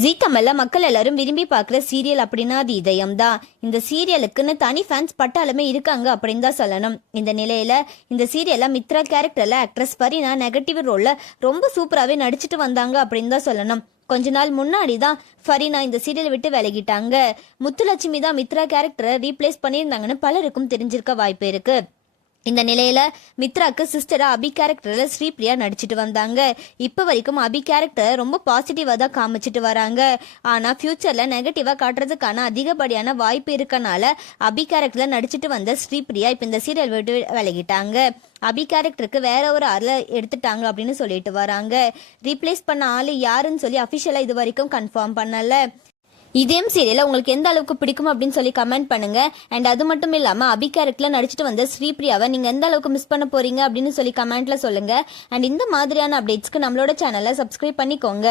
ஜீ தமிழ்ல மக்கள் எல்லாரும் விரும்பி பார்க்குற சீரியல் அப்படின்னா அது இதயம் தான். இந்த சீரியலுக்குன்னு தனி ஃபேன்ஸ் பட்டாலுமே இருக்காங்க அப்படின்னு தான் சொல்லணும். இந்த நிலையில இந்த சீரியல்ல மித்ரா கேரக்டர்ல ஆக்ட்ரஸ் ஃபரீனா நெகட்டிவ் ரோல்ல ரொம்ப சூப்பராகவே நடிச்சிட்டு வந்தாங்க அப்படின்னு தான் சொல்லணும். கொஞ்ச நாள் முன்னாடி தான் ஃபரீனா இந்த சீரியல் விட்டு விலகிட்டாங்க. முத்துலட்சுமி தான் மித்ரா கேரக்டரை ரீப்ளேஸ் பண்ணியிருந்தாங்கன்னு பலருக்கும் தெரிஞ்சிருக்க வாய்ப்பு இருக்கு. இந்த நிலையில மித்ராக்கு சிஸ்டரா அபி கேரக்டர்ல ஸ்ரீபிரியா நடிச்சிட்டு வந்தாங்க. இப்ப வரைக்கும் அபி கேரக்டர் ரொம்ப பாசிட்டிவா தான் காமிச்சிட்டு வராங்க. ஆனா ஃபியூச்சர்ல நெகட்டிவா காட்டுறதுக்கான அதிகப்படியான வாய்ப்பு இருக்கனால அபி கேரக்டர்ல நடிச்சிட்டு வந்த ஸ்ரீபிரியா இப்ப இந்த சீரியல் விட்டு விலகிட்டாங்க. அபி கேரக்டருக்கு வேற ஒரு ஆளை எடுத்துட்டாங்க அப்படின்னு சொல்லிட்டு வராங்க. ரீப்ளேஸ் பண்ண ஆளு யாருன்னு சொல்லி அபிஷியலா இது வரைக்கும் கன்ஃபார்ம் பண்ணல. இதேம் சீரியல உங்களுக்கு எந்த அளவுக்கு பிடிக்கும் அப்படின்னு சொல்லி கமெண்ட் பண்ணுங்க. அண்ட் அது மட்டும் இல்லாம அபி கேரக்டர்ல நடிச்சிட்டு வந்த ஸ்ரீபிரியாவை நீங்க எந்த அளவுக்கு மிஸ் பண்ண போறீங்க அப்படின்னு சொல்லி கமெண்ட்ல சொல்லுங்க. அண்ட் இந்த மாதிரியான அப்டேட்ஸ்க்கு நம்மளோட சேனலை சப்ஸ்கிரைப் பண்ணிக்கோங்க.